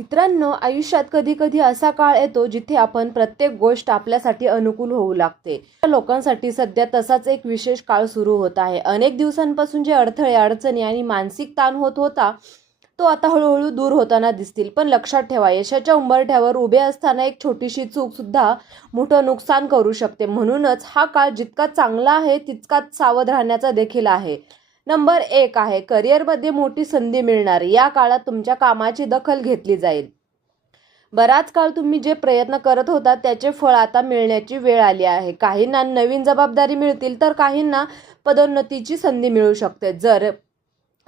मित्रांनो, आयुष्यात कधी कधी असा काळ येतो जिथे आपण प्रत्येक गोष्ट आपल्यासाठी अनुकूल होऊ लागते. लोकांसाठी सध्या तसाच एक विशेष काळ सुरू होत आहे. अनेक दिवसांपासून जे अडथळे, अडचणी आणि मानसिक ताण होत होता तो आता हळूहळू दूर होताना दिसतील. पण लक्षात ठेवा, यशाच्या उंबरठ्यावर उभे असताना एक छोटीशी चूक सुद्धा मोठं नुकसान करू शकते. म्हणूनच हा काळ जितका चांगला आहे तितकाच सावध राहण्याचा देखील आहे. नंबर 1 आहे करिअरमध्ये मोठी संधी मिळणार. या काळात तुमच्या कामाची दखल घेतली जाईल. बराच काळ तुम्ही जे प्रयत्न करत होता त्याचे फळ आता मिळण्याची वेळ आली आहे. काहींना नवीन जबाबदारी मिळतील तर काहींना पदोन्नतीची संधी मिळू शकते. जर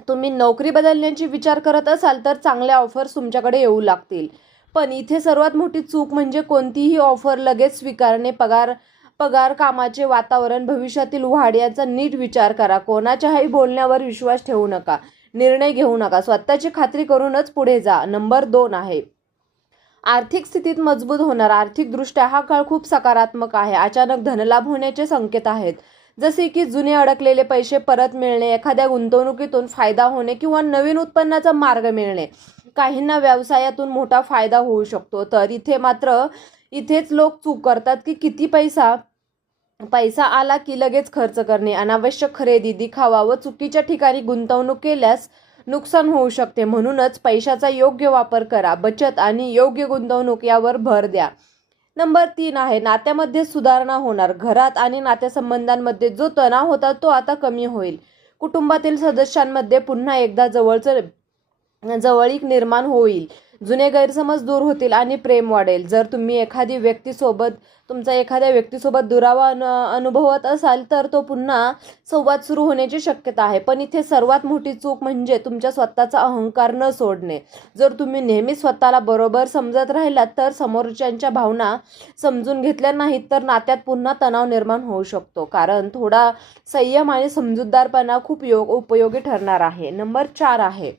तुम्ही नोकरी बदलण्याची विचार करत असाल तर चांगल्या ऑफर्स तुमच्याकडे येऊ लागतील. पण इथे सर्वात मोठी चूक म्हणजे कोणतीही ऑफर लगेच स्वीकारणे. पगार कामाचे वातावरण, भविष्यातील वाढ याचा नीट विचार करा. कोणाच्याही बोलण्यावर विश्वास ठेवू नका. निर्णय घेऊ नका. स्वतःची खात्री करूनच पुढे जा. नंबर 2 आहे आर्थिक स्थितीत मजबूत होणार. आर्थिकदृष्ट्या हा काळ खूप सकारात्मक आहे. अचानक धनलाभ होण्याचे संकेत आहेत, जसे की जुने अडकलेले पैसे परत मिळणे, एखाद्या गुंतवणुकीतून फायदा होणे किंवा नवीन उत्पन्नाचा मार्ग मिळणे. काहींना व्यवसायातून मोठा फायदा होऊ शकतो. तर इथेच लोक चूक करतात की किती पैसा आला की लगेच खर्च करणे. अनावश्यक खरेदी, दिखावा व चुकीच्या ठिकाणी गुंतवणूक केल्यास नुकसान होऊ शकते. म्हणूनच पैशाचा योग्य वापर करा. बचत आणि योग्य गुंतवणूक यावर भर द्या. नंबर 3 आहे नात्यामध्ये सुधारणा होणार. घरात आणि नातेसंबंधांमध्ये जो तणाव होता तो आता कमी होईल. कुटुंबातील सदस्यांमध्ये पुन्हा एकदा जवळीक निर्माण होईल. जुने गैरसमज दूर होतील आणि प्रेम वाढेल. जर तुम्ही एखाद्या व्यक्तीसोबत दुरावा अनुभवत असाल तर तो पुन्हा संवाद सुरू होण्याची शक्यता आहे. पण इथे सर्वात मोठी चूक म्हणजे तुमच्या स्वतःचा अहंकार न सोडणे. जर तुम्ही नेहमी स्वतःला बरोबर समजत राहिलात तर समोरच्यांच्या भावना समजून घेतल्या नाहीत तर नात्यात पुन्हा तणाव निर्माण होऊ शकतो. कारण थोडा संयम आणि समजूतदारपणा खूप उपयोगी ठरणार आहे. नंबर 4 आहे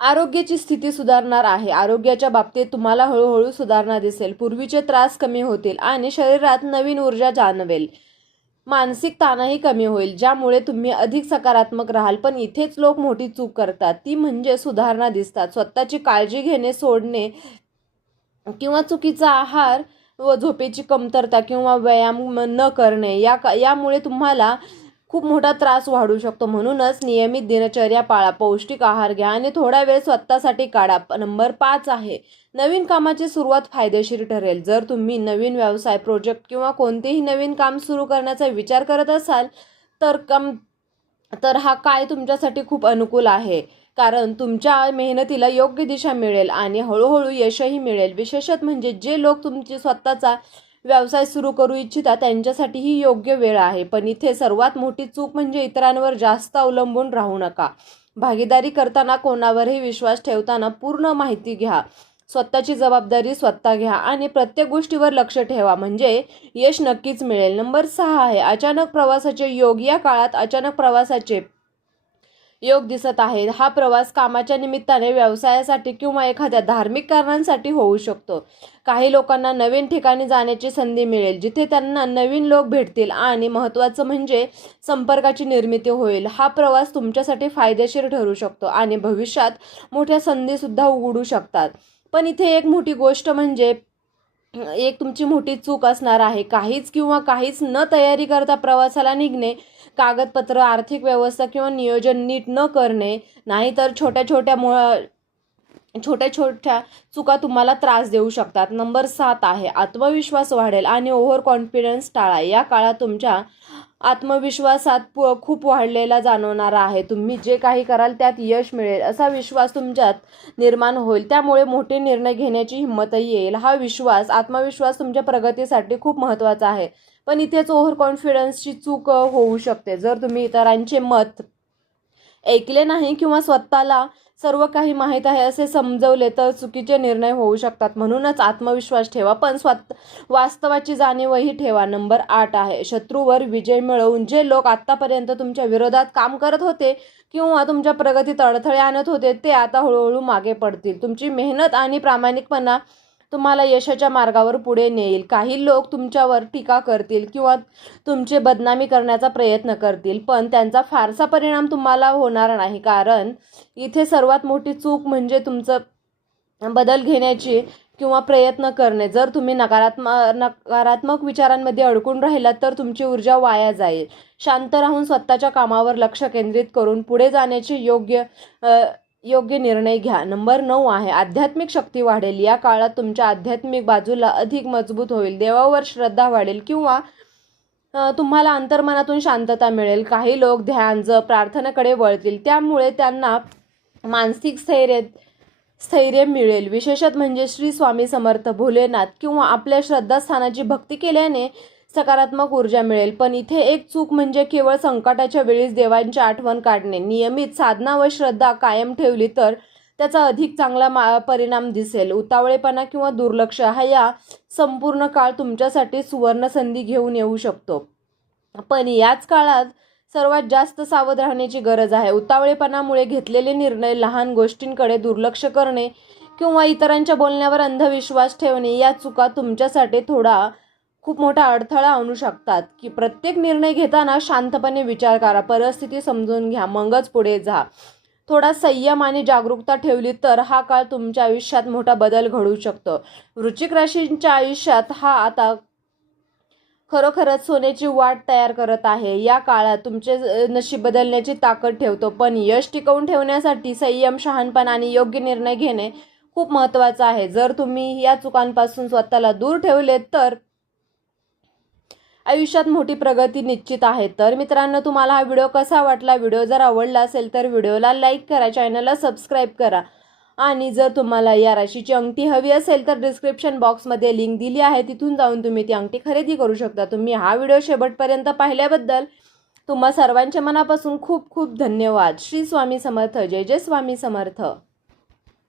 आरोग्याची स्थिती सुधारणार आहे. आरोग्याच्या बाबतीत तुम्हाला हळूहळू सुधारणा दिसेल. पूर्वीचे त्रास कमी होतील आणि शरीरात नवीन ऊर्जा जाणवेल. मानसिक ताणही कमी होईल, ज्यामुळे तुम्ही अधिक सकारात्मक राहाल. पण इथेच लोक मोठी चूक करतात, ती म्हणजे सुधारणा दिसतात. स्वतःची काळजी घेणे सोडणे किंवा चुकीचा आहार व झोपेची कमतरता किंवा व्यायाम न करणे यामुळे तुम्हाला खूप मोठा त्रास वाढू शकतो. म्हणूनच नियमित दिनचर्या पाळा, पौष्टिक आहार घ्या आणि थोडा वेळ स्वतःसाठी काढा. नंबर 5 आहे नवीन कामाची सुरुवात फायदेशीर ठरेल. जर तुम्ही नवीन व्यवसाय, प्रोजेक्ट किंवा कोणतेही नवीन काम सुरू करण्याचा विचार करत असाल तर हा काळ तुमच्यासाठी खूप अनुकूल आहे. कारण तुमच्या मेहनतीला योग्य दिशा मिळेल आणि हळूहळू यशही मिळेल. विशेषतः म्हणजे जे लोक तुमचे स्वतःचा व्यवसाय सुरू करू इच्छिता त्यांच्यासाठी ही योग्य वेळ आहे. पण इथे सर्वात मोठी चूक म्हणजे इतरांवर जास्त अवलंबून राहू नका. भागीदारी करताना कोणावरही विश्वास ठेवताना पूर्ण माहिती घ्या. स्वतःची जबाबदारी स्वतः घ्या आणि प्रत्येक गोष्टीवर लक्ष ठेवा, म्हणजे यश नक्कीच मिळेल. नंबर 6 आहे अचानक प्रवासाचे योग. या काळात अचानक प्रवासाचे योग दिसत आहे. हा प्रवास कामाच्या निमित्ताने, व्यवसायासाठी किंवा एखाद्या धार्मिक कारणांसाठी होऊ शकतो. काही लोकांना नवीन ठिकाणी जाण्याची संधी मिळेल, जिथे त्यांना नवीन लोक भेटतील आणि महत्त्वाचं म्हणजे संपर्काची निर्मिती होईल. हा प्रवास तुमच्यासाठी फायदेशीर ठरू शकतो आणि भविष्यात मोठ्या संधी सुद्धा उघडू शकतात. पण इथे एक मोठी गोष्ट म्हणजे तुमची मोठी चूक असणार आहे काहीच न तयारी करता प्रवासाला निघणे. कागदपत्र, आर्थिक व्यवस्था किंवा नियोजन नीट न करणे. नाहीतर छोट्या छोट्या चुका तुम्हाला त्रास देऊ शकतात. नंबर 7 आहे आत्मविश्वास वाढेल आणि ओव्हर कॉन्फिडन्स टाळा. या काळात तुमच्या आत्मविश्वासात खूप वाढलेला जाणवणार आहे. तुम्ही जे काही कराल त्यात यश मिळेल असा विश्वास तुमच्यात निर्माण होईल. त्यामुळे मोठे निर्णय घेण्याची हिंमतही येईल. आत्मविश्वास तुमच्या प्रगतीसाठी खूप महत्त्वाचा आहे. पण इथेच ओव्हर कॉन्फिडन्सची चूक होऊ शकते. जर तुम्ही इतरांचे मत ऐकले नाही किंवा स्वतःला सर्व काही माहीत आहे असे समजवले तर चुकीचे निर्णय होऊ शकतात. म्हणूनच आत्मविश्वास ठेवा, पण वास्तवाची जाणीवही ठेवा. नंबर 8 आहे शत्रूवर विजय मिळवून. जे लोक आतापर्यंत तुमच्या विरोधात काम करत होते किंवा तुमच्या प्रगतीत अडथळे आणत होते ते आता हळूहळू मागे पडतील. तुमची मेहनत आणि प्रामाणिकपणा तुम्हाला यशाच्या मार्गावर पुढे नेईल. काही लोक तुमच्यावर टीका करतील किंवा तुमची बदनामी करण्याचा प्रयत्न करतील, पण त्यांचा फारसा परिणाम तुम्हाला होणार नाही. कारण इथे सर्वात मोठी चूक म्हणजे बदल घेण्याची किंवा प्रयत्न करणे. जर तुम्ही नकारात्मक विचारांमध्ये अडकून राहिलात तर तुमची ऊर्जा वाया जाईल. शांत राहून स्वतःच्या कामावर लक्ष केंद्रित करून पुढे जाण्याचे योग्य निर्णय घ्या. नंबर 9 आहे आध्यात्मिक शक्ती वाढेल. या काळात तुमच्या आध्यात्मिक बाजूला अधिक मजबूत होईल. देवावर श्रद्धा वाढेल किंवा तुम्हाला अंतर्मनातून शांतता मिळेल. काही लोक ध्यान, जप, प्रार्थनेकडे वळतील. त्यामुळे त्यांना मानसिक स्थैर्य मिळेल. विशेषत म्हणजे श्री स्वामी समर्थ, भोलेनाथ किंवा आपल्या श्रद्धास्थानाची भक्ती केल्याने सकारात्मक ऊर्जा मिळेल. पण इथे एक चूक म्हणजे केवळ संकटाच्या वेळीच देवांची आठवण काढणे. नियमित साधना व श्रद्धा कायम ठेवली तर त्याचा अधिक चांगला परिणाम दिसेल. उतावळेपणा किंवा दुर्लक्ष हा या संपूर्ण काळ तुमच्यासाठी सुवर्ण संधी घेऊन येऊ शकतो. पण याच काळात सर्वात जास्त सावध राहण्याची गरज आहे. उतावळेपणामुळे घेतलेले निर्णय, लहान गोष्टींकडे दुर्लक्ष करणे किंवा इतरांच्या बोलण्यावर अंधविश्वास ठेवणे या चुका तुमच्यासाठी खूप मोठा अडथळा आणू शकतात. की प्रत्येक निर्णय घेताना शांतपणे विचार करा, परिस्थिती समजून घ्या, मगच पुढे जा. थोडा संयम आणि जागरूकता ठेवली तर हा काळ तुमच्या आयुष्यात मोठा बदल घडवू शकतो. वृश्चिक राशींच्या आयुष्यात हा आता खरोखरच सोन्याची वाट तयार करत आहे. या काळात तुमचे नशीब बदलण्याची ताकद ठेवतो. पण यश टिकवून ठेवण्यासाठी संयम, शहाणपणा आणि योग्य निर्णय घेणे खूप महत्त्वाचं आहे. जर तुम्ही या चुकांपासून स्वतःला दूर ठेवले तर आयुष्यात मोठी प्रगती निश्चित आहे. तर मित्रांनो, तुम्हाला हा व्हिडिओ कसा वाटला? व्हिडिओ जर आवडला असेल तर व्हिडिओला लाईक करा, चॅनलला सबस्क्राईब करा. आणि जर तुम्हाला या राशीची अंगठी हवी असेल तर डिस्क्रिप्शन बॉक्समध्ये लिंक दिली आहे, तिथून जाऊन तुम्ही ती अंगठी खरेदी करू शकता. तुम्ही हा व्हिडिओ शेवटपर्यंत पाहिल्याबद्दल तुम्हा सर्वांच्या मनापासून खूप खूप धन्यवाद. श्री स्वामी समर्थ. जय जय स्वामी समर्थ.